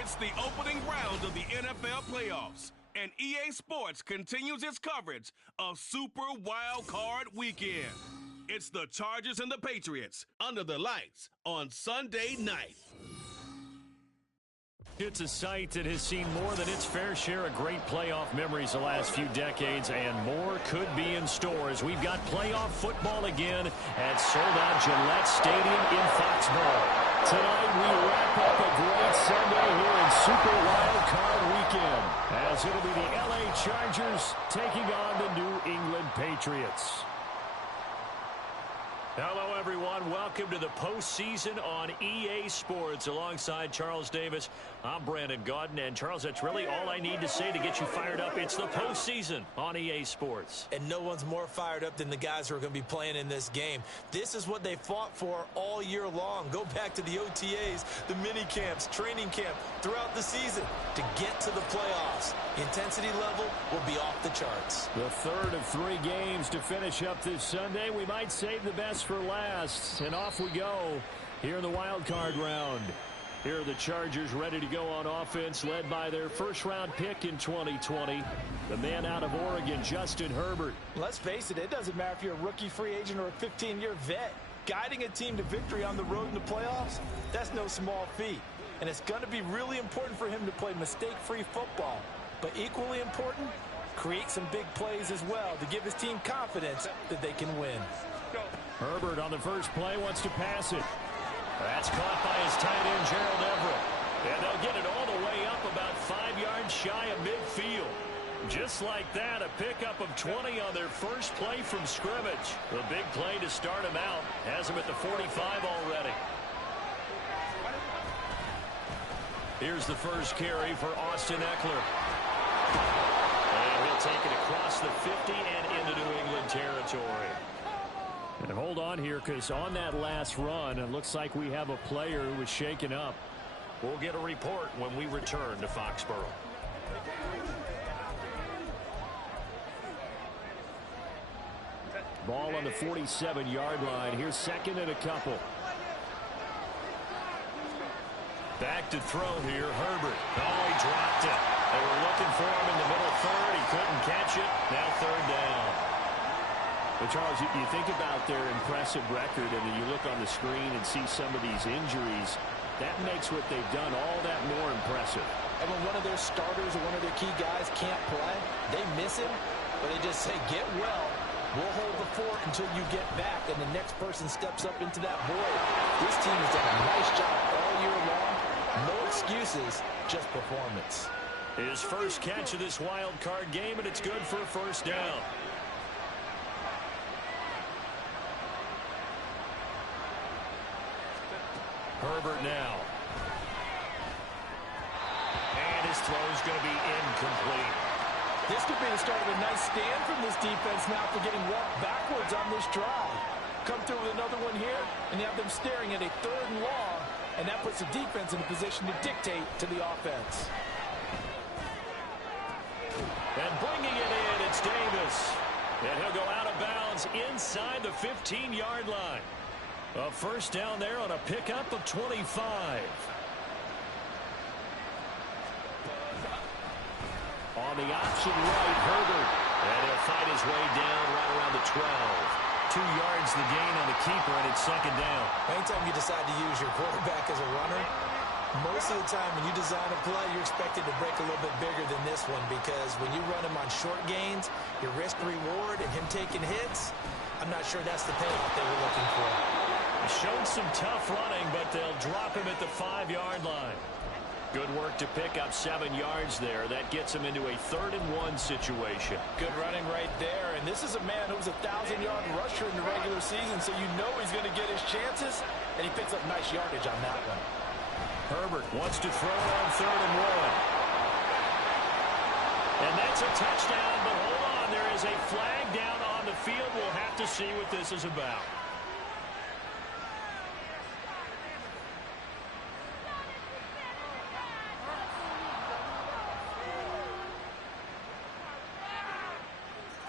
It's the opening round of the NFL playoffs, and EA Sports continues its coverage of Super Wild Card Weekend. It's the Chargers and the Patriots under the lights on Sunday night. It's a site that has seen more than its fair share of great playoff memories the last few decades, and more could be in store as we've got playoff football again at sold-out Gillette Stadium in Foxborough. Tonight we wrap up a great Sunday here in Super Wild Card Weekend, as it'll be the LA Chargers taking on the New England Patriots. Hello, everyone. Welcome to the postseason on EA Sports. Alongside Charles Davis, I'm Brandon Gaudin. And, Charles, that's really all I need to say to get you fired up. It's the postseason on EA Sports. And no one's more fired up than the guys who are going to be playing in this game. This is what they fought for all year long. Go back to the OTAs, the mini camps, training camp, throughout the season to get to the playoffs. The intensity level will be off the charts. The third of 3 games to finish up this Sunday. We might save the best for last, and off we go here in the wild card round. Here are the Chargers ready to go on offense, led by their first-round pick in 2020, the man out of Oregon, Justin Herbert. Let's face it, it doesn't matter if you're a rookie free agent or a 15-year vet. Guiding a team to victory on the road in the playoffs, that's no small feat. And it's going to be really important for him to play mistake-free football. But equally important, create some big plays as well to give his team confidence that they can win. Herbert on the first play wants to pass it. That's caught by his tight end, Gerald Everett. And they'll get it all the way up about 5 yards shy of midfield. Just like that, a pickup of 20 on their first play from scrimmage. The big play to start him out has him at the 45 already. Here's the first carry for Austin Eckler. And he'll take it across the 50 and into New England territory. And hold on here, because on that last run, it looks like we have a player who was shaken up. We'll get a report when we return to Foxborough. Ball on the 47-yard line. Here's second and a couple. Back to throw here, Herbert. Oh, he dropped it. They were looking for him in the middle third. He couldn't catch it. Now third down. But, Charles, you think about their impressive record, and then you look on the screen and see some of these injuries. That makes what they've done all that more impressive. And when one of their starters or one of their key guys can't play, they miss him, but they just say, get well. We'll hold the fort until you get back, and the next person steps up into that void. This team has done a nice job all year long. No excuses, just performance. His first catch of this wild card game, and it's good for a first down. Herbert now. And his throw's going to be incomplete. This could be the start of a nice stand from this defense now for getting walked backwards on this drive. Come through with another one here, and you have them staring at a 3rd and long, and that puts the defense in a position to dictate to the offense. And bringing it in, it's Davis. And he'll go out of bounds inside the 15-yard line. A first down there on a pickup of 25. On the option right, Herbert. And he'll fight his way down right around the 12. 2 yards the gain on the keeper, and it's second down. Anytime you decide to use your quarterback as a runner, most of the time when you design a play, you're expected to break a little bit bigger than this one, because when you run him on short gains, your risk-reward and him taking hits, I'm not sure that's the payoff they were looking for. Showed some tough running, but they'll drop him at the 5-yard line. Good work to pick up 7 yards there. That gets him into a 3rd and 1 situation. Good running right there. And this is a man who was a 1,000-yard rusher in the regular season, so you know he's going to get his chances, and he picks up nice yardage on that one. Herbert wants to throw it on 3rd and 1. And that's a touchdown, but hold on. There is a flag down on the field. We'll have to see what this is about.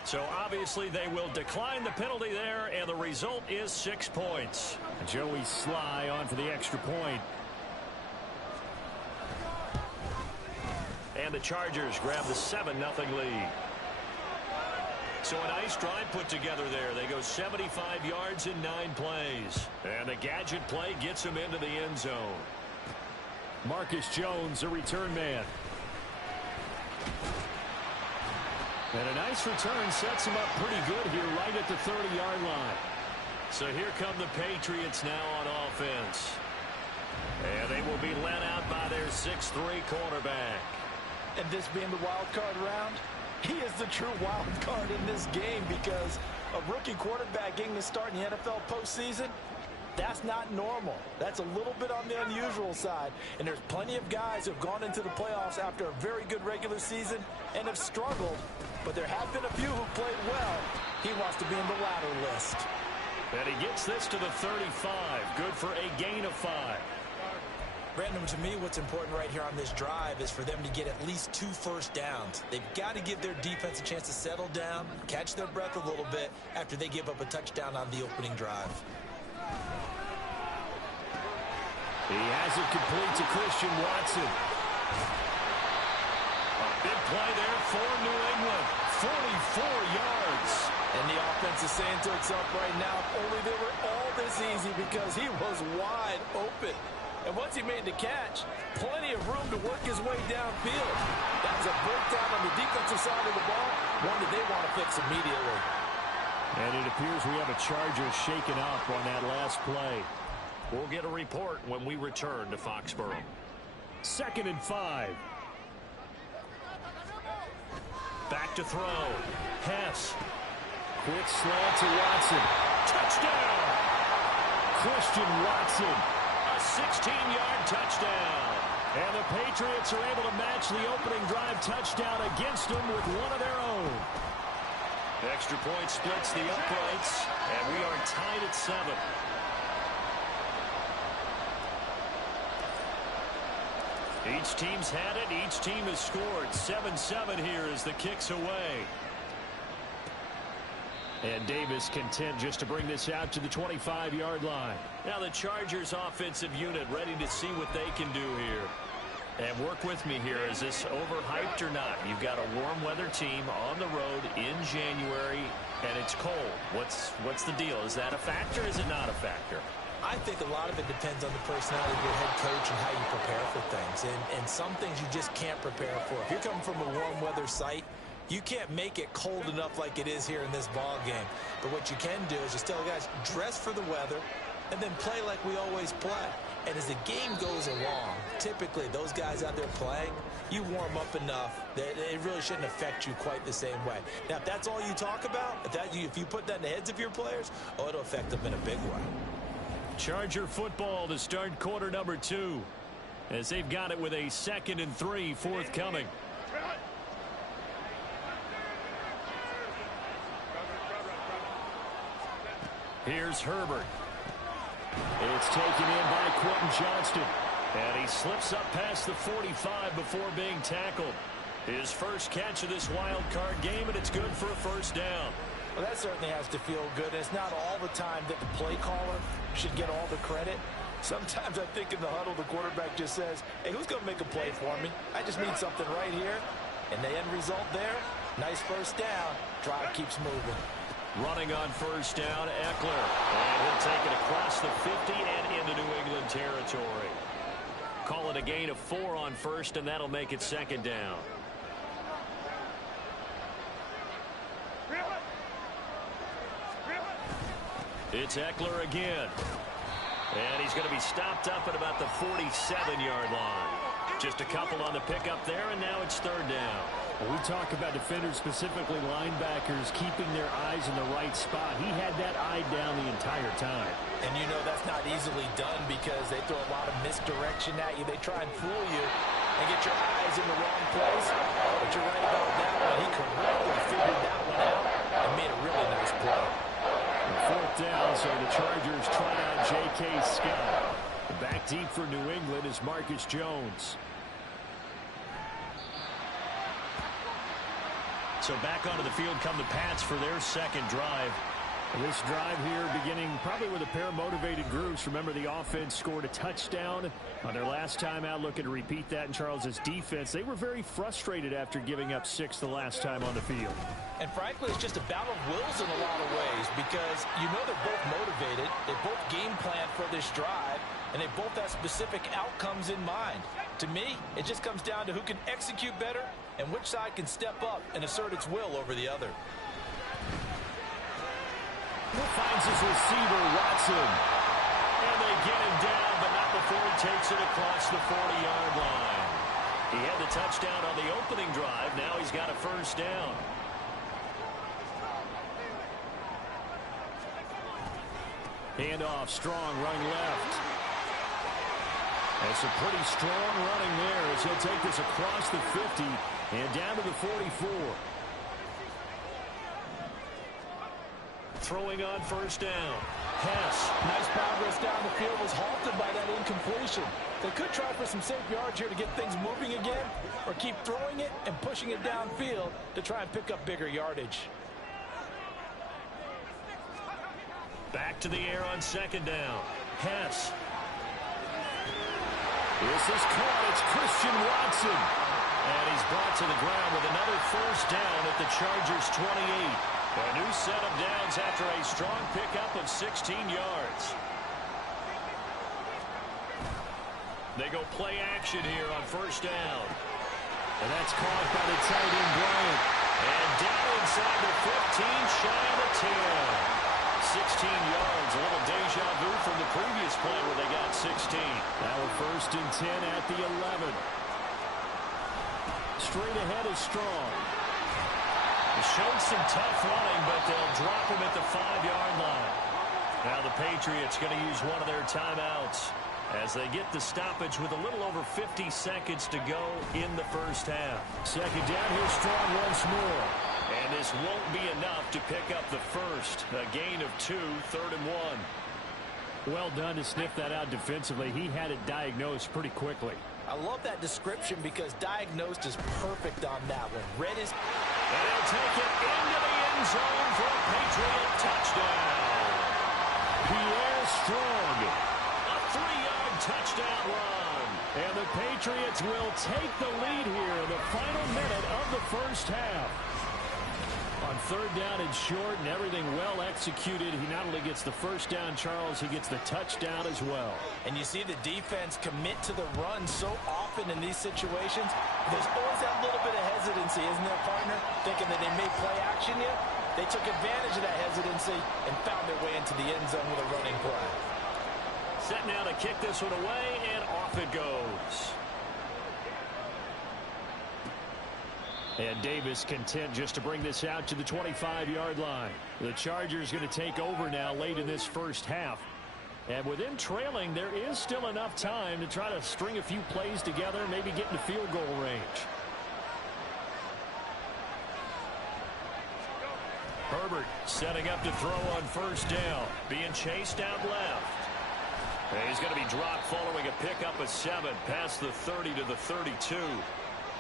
So obviously they will decline the penalty there, and the result is 6 points. Joey Sly on for the extra point. And the Chargers grab the 7-0 lead. So a nice drive put together there. They go 75 yards in 9 plays. And the gadget play gets them into the end zone. Marcus Jones, a return man. And a nice return sets him up pretty good here right at the 30-yard line. So here come the Patriots now on offense. And they will be led out by their 6'3 quarterback. And this being the wild card round, he is the true wild card in this game because a rookie quarterback getting a start in the NFL postseason, that's not normal. That's a little bit on the unusual side. And there's plenty of guys who have gone into the playoffs after a very good regular season and have struggled. But there have been a few who played well. He wants to be in the latter list. And he gets this to the 35. Good for a gain of 5. Brandon, to me, what's important right here on this drive is for them to get at least 2 first downs. They've got to give their defense a chance to settle down, catch their breath a little bit after they give up a touchdown on the opening drive. He has it complete to Christian Watson. A big play there for New England. 44 yards. And the offense is saying to itself right now, if only they were all this easy because he was wide open. And once he made the catch, plenty of room to work his way downfield. That was a breakdown on the defensive side of the ball, one that they want to fix immediately. And it appears we have a Charger shaken up on that last play. We'll get a report when we return to Foxborough. 2nd and 5. Back to throw. Hess. Quick slant to Watson. Touchdown! Christian Watson. A 16-yard touchdown. And the Patriots are able to match the opening drive touchdown against them with one of their own. Extra point splits the uprights, and we are tied at 7. Each team's had it. Each team has scored. 7-7 here as the kick's away. And Davis content just to bring this out to the 25-yard line. Now the Chargers offensive unit ready to see what they can do here. And work with me here. Is this overhyped or not? You've got a warm weather team on the road in January, and it's cold. What's the deal? Is that a factor? Is it not a factor? I think a lot of it depends on the personality of your head coach and how you prepare for things. And some things you just can't prepare for. If you're coming from a warm weather site, you can't make it cold enough like it is here in this ball game. But what you can do is just tell guys, dress for the weather and then play like we always play. And as the game goes along, typically those guys out there playing, you warm up enough that it really shouldn't affect you quite the same way. Now, if that's all you talk about, if you put that in the heads of your players, it'll affect them in a big way. Charger football to start quarter number 2 as they've got it with a 2nd and 3 forthcoming. Here's Herbert. It's taken in by Quentin Johnston. And he slips up past the 45 before being tackled. His first catch of this wild card game, and it's good for a first down. Well, that certainly has to feel good. It's not all the time that the play caller should get all the credit. Sometimes I think in the huddle, the quarterback just says, hey, who's going to make a play for me? I just need something right here. And the end result there, nice first down. Drive keeps moving. Running on first down, Eckler. And he'll take it across the 50 and into New England territory. Call it a gain of 4 on first, and that'll make it 2nd down. It's Eckler again. And he's going to be stopped up at about the 47-yard line. Just a couple on the pickup there, and now it's 3rd down. Well, we talk about defenders, specifically linebackers, keeping their eyes in the right spot. He had that eye down the entire time. And you know that's not easily done because they throw a lot of misdirection at you. They try and fool you and get your eyes in the wrong place. But you're right about that one. He correctly figured that one out and made a really nice play. 4th down, so the Chargers try out J.K. Scott. Back deep for New England is Marcus Jones. So back onto the field come the Pats for their 2nd drive. This drive here beginning probably with a pair of motivated groups. Remember, the offense scored a touchdown on their last time out, looking to repeat that in Charles' defense. They were very frustrated after giving up 6 the last time on the field. And frankly, it's just a battle of wills in a lot of ways because you know they're both motivated. They both game plan for this drive, and they both have specific outcomes in mind. To me, it just comes down to who can execute better and which side can step up and assert its will over the other. Finds his receiver, Watson. And they get him down, but not before he takes it across the 40-yard line. He had the touchdown on the opening drive. Now he's got a first down. Handoff, strong, running left. That's a pretty strong running there as he'll take this across the 50 and down to the 44. Throwing on first down. Hess. Nice progress down the field, was halted by that incompletion. They could try for some safe yards here to get things moving again, or keep throwing it and pushing it downfield to try and pick up bigger yardage. Back to the air on second down. Hess. This is caught. It's Christian Watson. And he's brought to the ground with another first down at the Chargers' 28. A new set of downs after a strong pickup of 16 yards. They go play action here on first down. And that's caught by the tight end, Bryant. And down inside the 15, shy of the 10. 16 yards, a little deja vu from the previous play where they got 16. Now a first and 10 at the 11. Straight ahead is Strong. Showed some tough running, but they'll drop him at the 5-yard line. Now the Patriots going to use one of their timeouts as they get the stoppage with a little over 50 seconds to go in the first half. Second down, here's Strong once more. And this won't be enough to pick up the first. A gain of 2, 3rd and 1. Well done to sniff that out defensively. He had it diagnosed pretty quickly. I love that description because diagnosed is perfect on that one. Read his... And he'll take it into the end zone for a Patriot touchdown. Pierre Strong. A 3-yard touchdown run. And the Patriots will take the lead here in the final minute of the first half. On third down and short and everything well executed, he not only gets the first down, Charles, he gets the touchdown as well. And you see the defense commit to the run so often in these situations. There's always that little bit of hesitancy, isn't there, partner? Thinking that they may play action yet. They took advantage of that hesitancy and found their way into the end zone with a running play. Set now to kick this one away, and off it goes. And Davis content just to bring this out to the 25-yard line. The Chargers going to take over now late in this first half. And with them trailing, there is still enough time to try to string a few plays together, maybe get into field goal range. Herbert setting up to throw on first down. Being chased out left. And he's going to be dropped following a pickup of 7 past the 30 to the 32.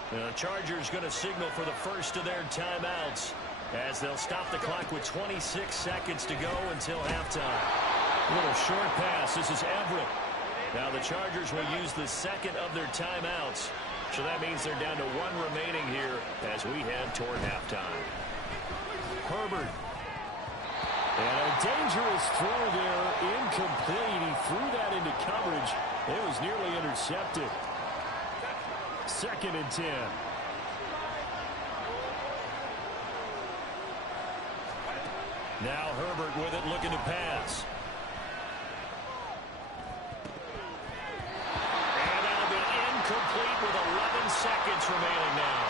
The Chargers going to signal for the first of their timeouts as they'll stop the clock with 26 seconds to go until halftime. A little short pass. This is Everett. Now the Chargers will use the second of their timeouts. So that means they're down to 1 remaining here as we head toward halftime. Herbert. And a dangerous throw there. Incomplete. He threw that into coverage. It was nearly intercepted. Second and 10. Now Herbert with it, looking to pass. And that'll be incomplete with 11 seconds remaining now.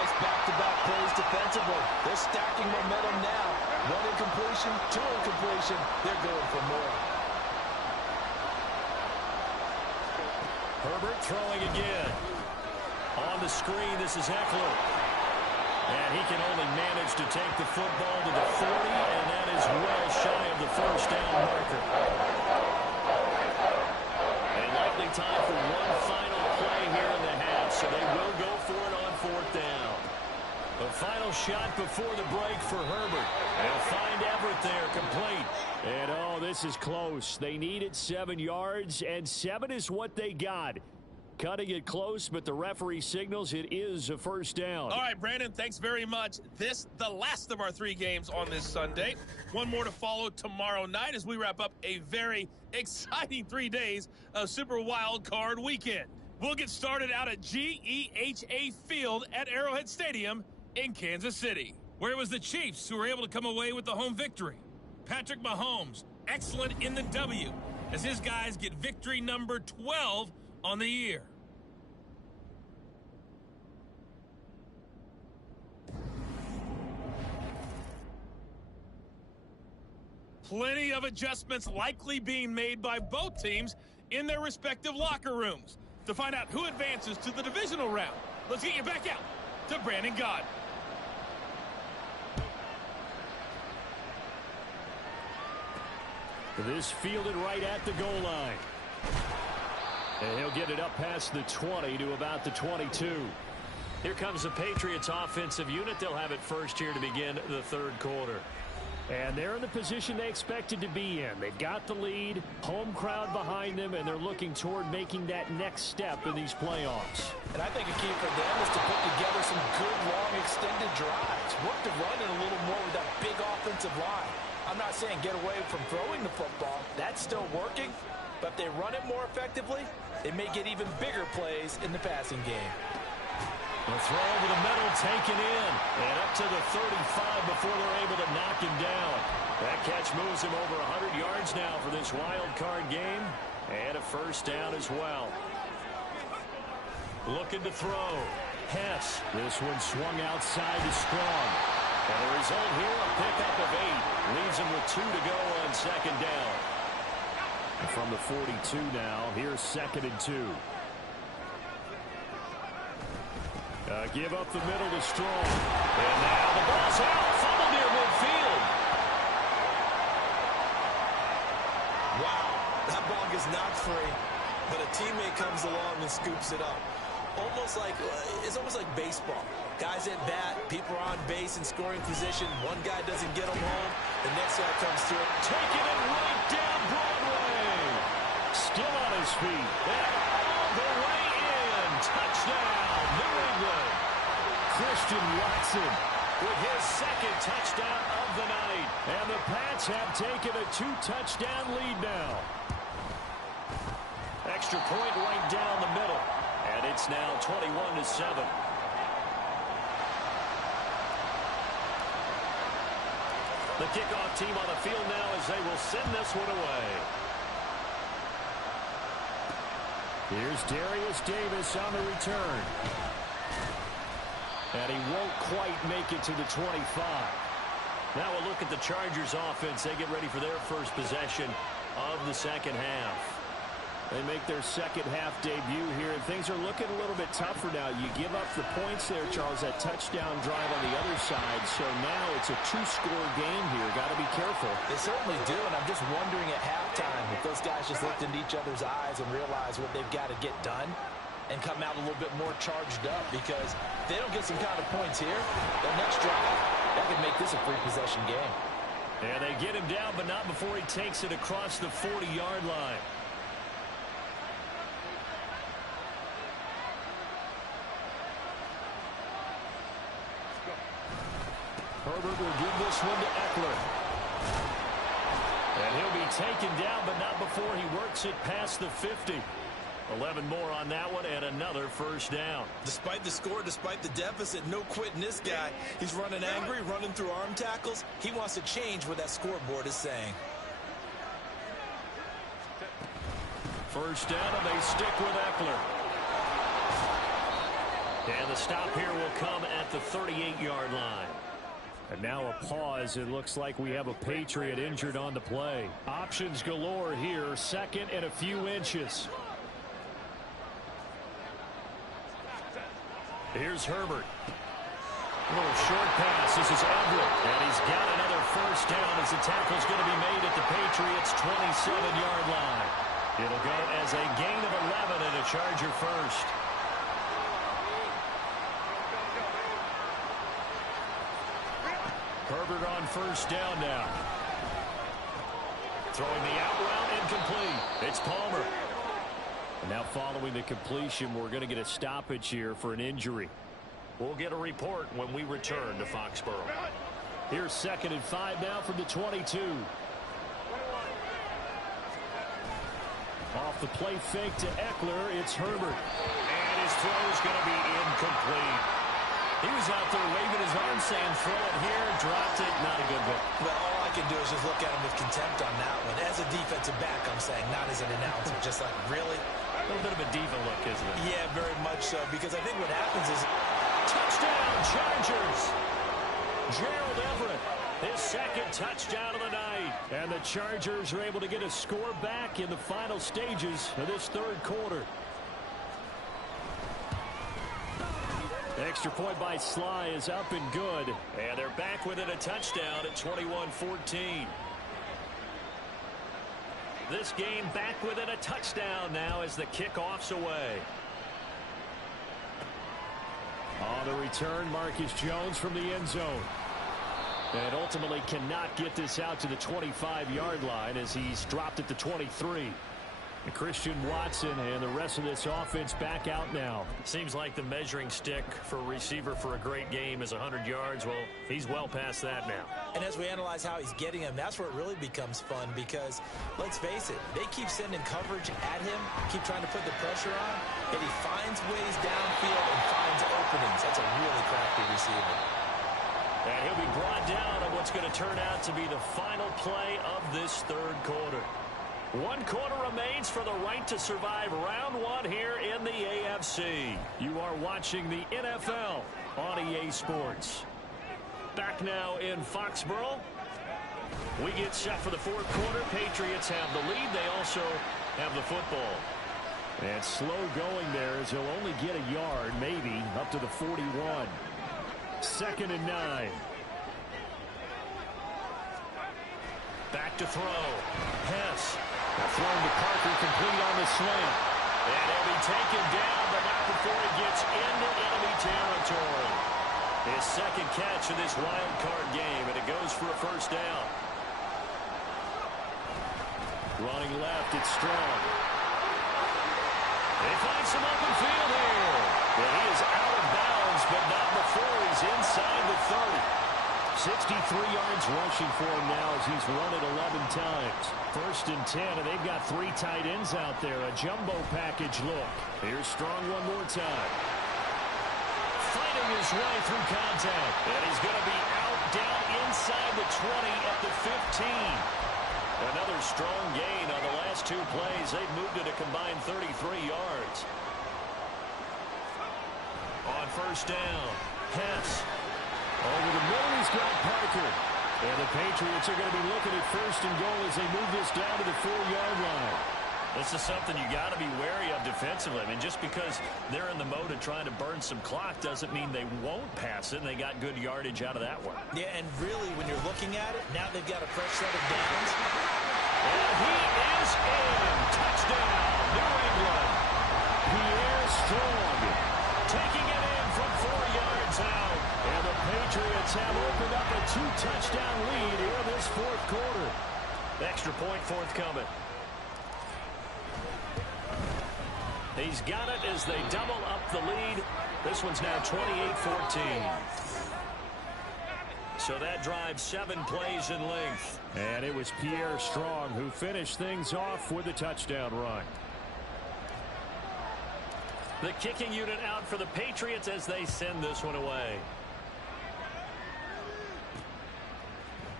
Nice back-to-back plays defensively. They're stacking momentum now. 1 incompletion, 2 incompletion. They're going for more. Herbert throwing again. On the screen, this is Eckler. And he can only manage to take the football to the 40, and that is well shy of the first down marker. And likely time for one final play here in the half, so they will go for it on 4th down. A final shot before the break for Herbert. They'll find Everett out there, complete. And, oh, this is close. They needed 7 yards, and 7 is what they got. Cutting it close, but the referee signals it is a first down. All right, Brandon, thanks very much. This, the last of our 3 games on this Sunday. One more to follow tomorrow night as we wrap up a very exciting 3 days of Super Wild Card Weekend. We'll get started out at GEHA Field at Arrowhead Stadium in Kansas City, where it was the Chiefs who were able to come away with the home victory. Patrick Mahomes, excellent in the W, as his guys get victory number 12 on the year. Plenty of adjustments likely being made by both teams in their respective locker rooms. To find out who advances to the divisional round, let's get you back out to Brandon Gaudin. This fielded right at the goal line. And he'll get it up past the 20 to about the 22. Here comes the Patriots offensive unit. They'll have it first here to begin the third quarter. And they're in the position they expected to be in. They've got the lead, home crowd behind them, and they're looking toward making that next step in these playoffs. And I think a key for them is to put together some good, long, extended drives. Work the run in a little more with that big offensive line. I'm not saying get away from throwing the football. That's still working. But if they run it more effectively, they may get even bigger plays in the passing game. The throw over the middle taken in. And up to the 35 before they're able to knock him down. That catch moves him over 100 yards now for this wild card game. And a first down as well. Looking to throw. Hess. This one swung outside to Strong. And the result here, a pickup of 8. Leaves him with 2 to go on second down. And from the 42 now, here's 2nd and 2. Give up the middle to Strong. And now the ball's out. Fumble near midfield. Wow, that ball gets knocked free, but a teammate comes along and scoops it up. It's almost like baseball. Guys at bat, people are on base in scoring position. One guy doesn't get them home. The next guy comes through. Taking it right down Broadway. Still on his feet. And all the way in. Touchdown, New England. Christian Watson with his 2nd touchdown of the night. And the Pats have taken a 2-touchdown lead now. Extra point right down the middle. And it's now 21-7. The kickoff team on the field now as they will send this one away. Here's Darius Davis on the return. And he won't quite make it to the 25. Now we'll look at the Chargers offense. They get ready for their first possession of the second half. They make their second half debut here, and things are looking a little bit tougher now. You give up the points there, Charles, that touchdown drive on the other side. So now it's a 2-score game here. Got to be careful. They certainly do, and I'm just wondering at halftime if those guys just looked into each other's eyes and realized what they've got to get done and come out a little bit more charged up, because if they don't get some kind of points here, the next drive, that could make this a free-possession game. And they get him down, but not before he takes it across the 40-yard line. Herbert will give this one to Eckler. And he'll be taken down, but not before he works it past the 50. 11 more on that one, and another first down. Despite the score, despite the deficit, no quitting this guy. He's running angry, running through arm tackles. He wants to change what that scoreboard is saying. First down, and they stick with Eckler. And the stop here will come at the 38-yard line. And now a pause. It looks like we have a Patriot injured on the play. Options galore here. 2nd and a few inches. Here's Herbert. A little short pass. This is Everett. And he's got another first down as the tackle's going to be made at the Patriots' 27-yard line. It'll go as a gain of 11 and a Charger first. Herbert on first down now. Throwing the out route, incomplete. It's Palmer. And now following the completion, we're going to get a stoppage here for an injury. We'll get a report when we return to Foxborough. Here's 2nd and 5 now from the 22. Off the play fake to Eckler, it's Herbert. And his throw's going to be incomplete. He was out there waving his arm saying, throw it here, dropped it, not a good one. Well, all I can do is just look at him with contempt on that one. As a defensive back, I'm saying, not as an announcer. Just like, really? A little bit of a diva look, isn't it? Yeah, very much so, because I think what happens is... Touchdown, Chargers! Gerald Everett, his 2nd touchdown of the night. And the Chargers are able to get a score back in the final stages of this 3rd quarter. The extra point by Sly is up and good. And they're back within a touchdown at 21-14. This game back within a touchdown now as the kickoff's away. On the return, Marcus Jones from the end zone. And ultimately cannot get this out to the 25-yard line as he's dropped at the 23. And Christian Watson and the rest of this offense back out now. Seems like the measuring stick for a receiver for a great game is 100 yards. Well, he's well past that now. And as we analyze how he's getting them, that's where it really becomes fun because, let's face it, they keep sending coverage at him, keep trying to put the pressure on, and he finds ways downfield and finds openings. That's a really crafty receiver. And he'll be brought down on what's going to turn out to be the final play of this 3rd quarter. 1 quarter remains for the right to survive round 1 here in the AFC. You are watching the NFL on EA Sports. Back now in Foxborough. We get set for the 4th quarter. Patriots have the lead. They also have the football. And slow going there as he'll only get a yard, maybe, up to the 41. 2nd and 9. Back to throw. Hess. Thrown to Parker, complete on the slant. And he'll be taken down, but not before he gets into enemy territory. His 2nd catch of this wild card game, and it goes for a 1st down. Running left, it's Strong. They find some open field here. And he is out of bounds, but not before he's inside the 30. 63 yards rushing for him now as he's run it 11 times. 1st and 10, and they've got 3 tight ends out there. A jumbo package look. Here's Strong one more time. Fighting his way through contact. And he's going to be out down inside the 20 at the 15. Another strong gain on the last 2 plays. They've moved it a combined 33 yards. On 1st down, Hess. Over the middle, he's got Parker. And the Patriots are going to be looking at 1st and goal as they move this down to the 4-yard line. This is something you got to be wary of defensively. I mean, just because they're in the mode of trying to burn some clock doesn't mean they won't pass it. And they got good yardage out of that one. Yeah, and really, when you're looking at it, now they've got a fresh set of downs. And he is in. Touchdown, New England. Pierre Strong taking it in from 4 yards out. And the Patriots have opened up a 2-touchdown lead here in this 4th quarter. Extra point forthcoming. He's got it as they double up the lead. This one's now 28-14. So that drives 7 plays in length. And it was Pierre Strong who finished things off with a touchdown run. The kicking unit out for the Patriots as they send this one away.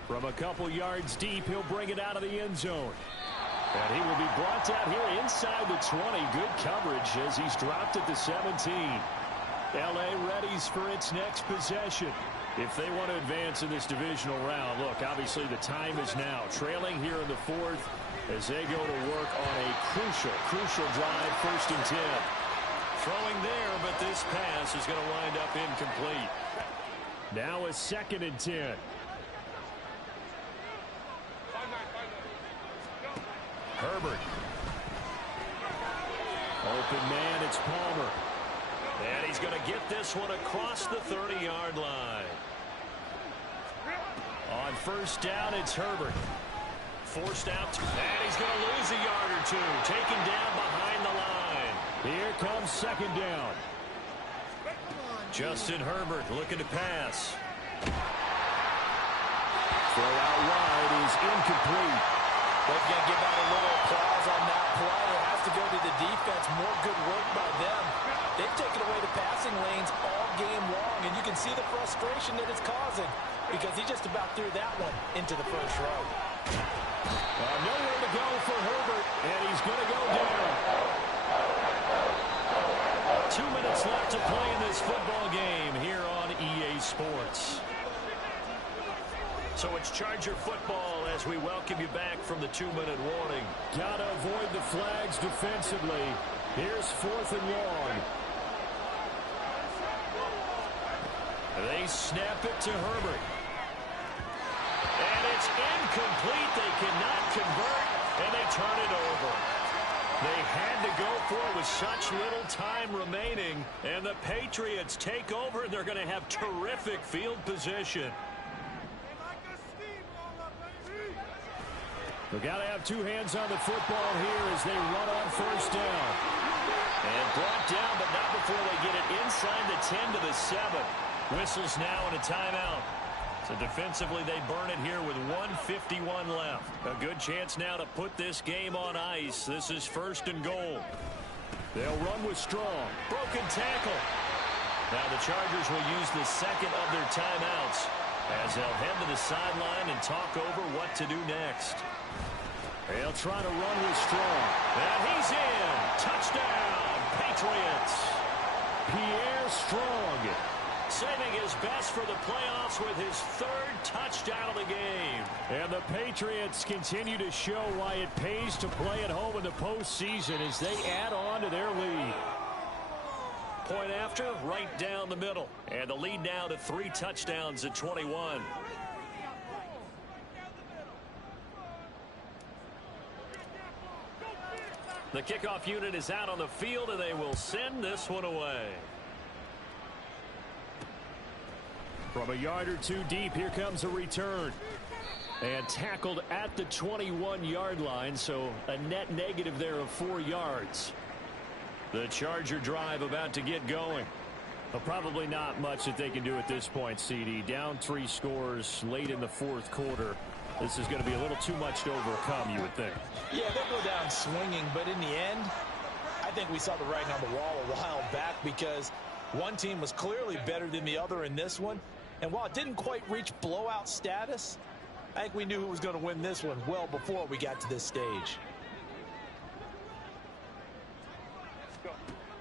From a couple yards deep, he'll bring it out of the end zone. And he will be brought down here inside the 20. Good coverage as he's dropped at the 17. L.A. readies for its next possession. If they want to advance in this divisional round, look, obviously the time is now. Trailing here in the 4th as they go to work on a crucial drive, 1st and 10. Throwing there, but this pass is going to wind up incomplete. Now a 2nd and 10. Herbert. Open man, it's Palmer. And he's going to get this one across the 30-yard line. On 1st down, it's Herbert. forced out, and he's going to lose a yard or two, taken down behind the line. Here comes second down. Justin Herbert looking to pass. Throw out wide is incomplete. They're going to give out a little applause on that play. It has to go to the defense. More good work by them. They've taken away the passing lanes all game long, and you can see the frustration that it's causing because he just about threw that one into the first row. Nowhere to go for Herbert, and he's going to go down. 2 minutes left to play in this football game here on EA Sports. So it's Charger football as we welcome you back from the 2-minute warning. Gotta avoid the flags defensively. Here's 4th and long. They snap it to Herbert. And it's incomplete. They cannot convert, and they turn it over. They had to go for it with such little time remaining, and the Patriots take over, and they're going to have terrific field position. They've got to have two hands on the football here as they run on first down. And brought down, but not before they get it inside the 10 to the 7. Whistles now and a timeout. So defensively, they burn it here with 1:51 left. A good chance now to put this game on ice. This is 1st and goal. They'll run with Strong. Broken tackle. Now the Chargers will use the second of their timeouts as they'll head to the sideline and talk over what to do next. They'll try to run with Strong. And he's in. Touchdown, Patriots. Pierre Strong. Saving his best for the playoffs with his 3rd touchdown of the game. And the Patriots continue to show why it pays to play at home in the postseason as they add on to their lead. Point after, right down the middle. And the lead now to 3 touchdowns at 21. The kickoff unit is out on the field, and they will send this one away. From a yard or two deep, here comes a return. And tackled at the 21-yard line, so a net negative there of 4 yards. The Charger drive about to get going. But probably not much that they can do at this point, CD. Down 3 scores late in the 4th quarter. This is going to be a little too much to overcome, you would think. Yeah, they'll go down swinging, but in the end, I think we saw the writing on the wall a while back because one team was clearly better than the other in this one. And while it didn't quite reach blowout status, I think we knew who was going to win this one well before we got to this stage.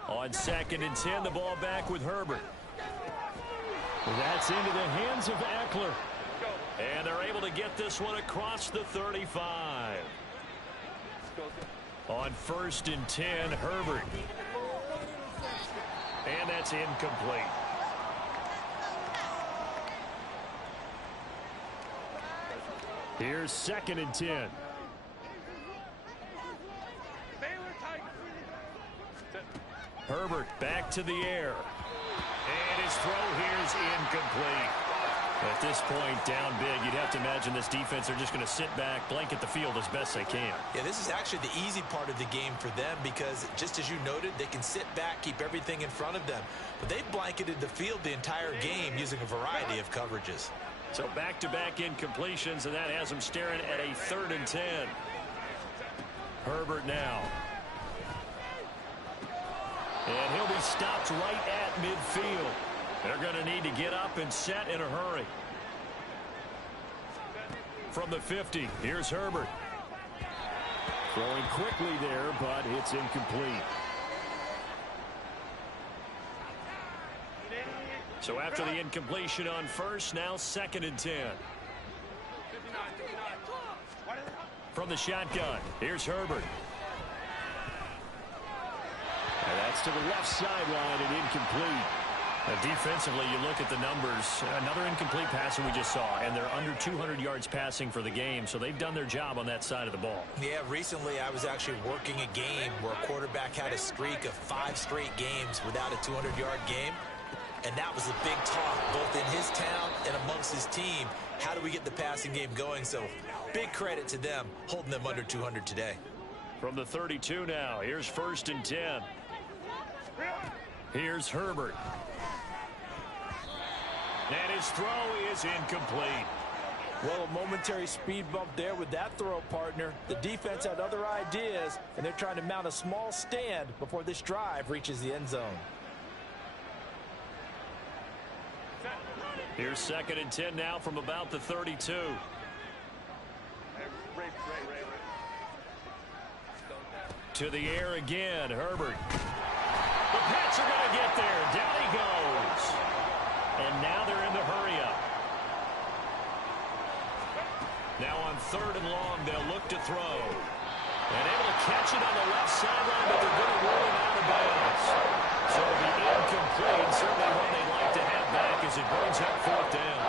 On 2nd and 10, the ball back with Herbert. That's into the hands of Eckler. And they're able to get this one across the 35. On 1st and 10, Herbert. And that's incomplete. Here's 2nd and 10. Herbert back to the air. And his throw here is incomplete. At this point, down big, you'd have to imagine this defense are just going to sit back, blanket the field as best they can. Yeah, this is actually the easy part of the game for them because, just as you noted, they can sit back, keep everything in front of them. But they've blanketed the field the entire game using a variety of coverages. So back-to-back incompletions, and that has them staring at a 3rd and 10. Herbert now. And he'll be stopped right at midfield. They're going to need to get up and set in a hurry. From the 50, here's Herbert. Throwing quickly there, but it's incomplete. So after the incompletion on 1st, now 2nd and 10. From the shotgun, here's Herbert. And that's to the left sideline and incomplete. Defensively, you look at the numbers. Another incomplete passing we just saw, and they're under 200 yards passing for the game, so they've done their job on that side of the ball. Yeah, recently I was actually working a game where a quarterback had a streak of 5 straight games without a 200-yard game, and that was a big talk, both in his town and amongst his team. How do we get the passing game going? So Big credit to them, holding them under 200 today. From the 32 now, here's 1st and 10. Here's Herbert. And his throw is incomplete. Well, a momentary speed bump there with that throw, partner. The defense had other ideas, and they're trying to mount a small stand before this drive reaches the end zone. Here's 2nd and 10 now from about the 32. To the air again, Herbert. The Pats are going to get there. Down he goes. And now they're in the hurry-up. Now on 3rd and long, they'll look to throw. And able to catch it on the left sideline, but they're going to roll him out of bounds. So the incomplete, certainly one they'd like to have back as it brings up 4th down.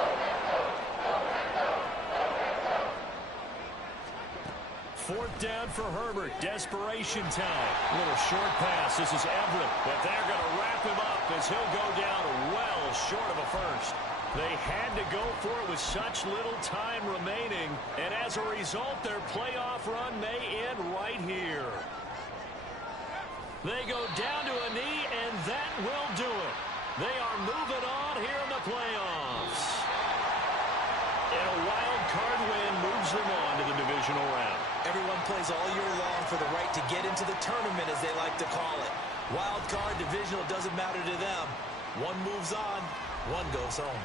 4th down for Herbert. Desperation time. A little short pass. This is Everett. But they're going to wrap him up as he'll go down well short of a first. They had to go for it with such little time remaining. And as a result, their playoff run may end right here. They go down to a knee, and that will do it. They are moving on here in the playoffs. And a wild card win moves them on to the divisional round. Everyone plays all year long for the right to get into the tournament, as they like to call it. Wild card, divisional, doesn't matter to them. One moves on, one goes home.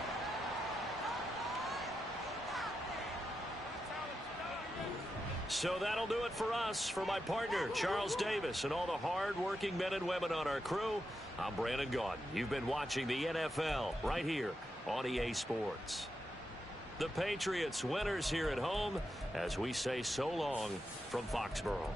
So that'll do it for us. For my partner, Charles Davis, and all the hard-working men and women on our crew, I'm Brandon Gaudin. You've been watching the NFL right here on EA Sports. The Patriots winners here at home as we say so long from Foxborough.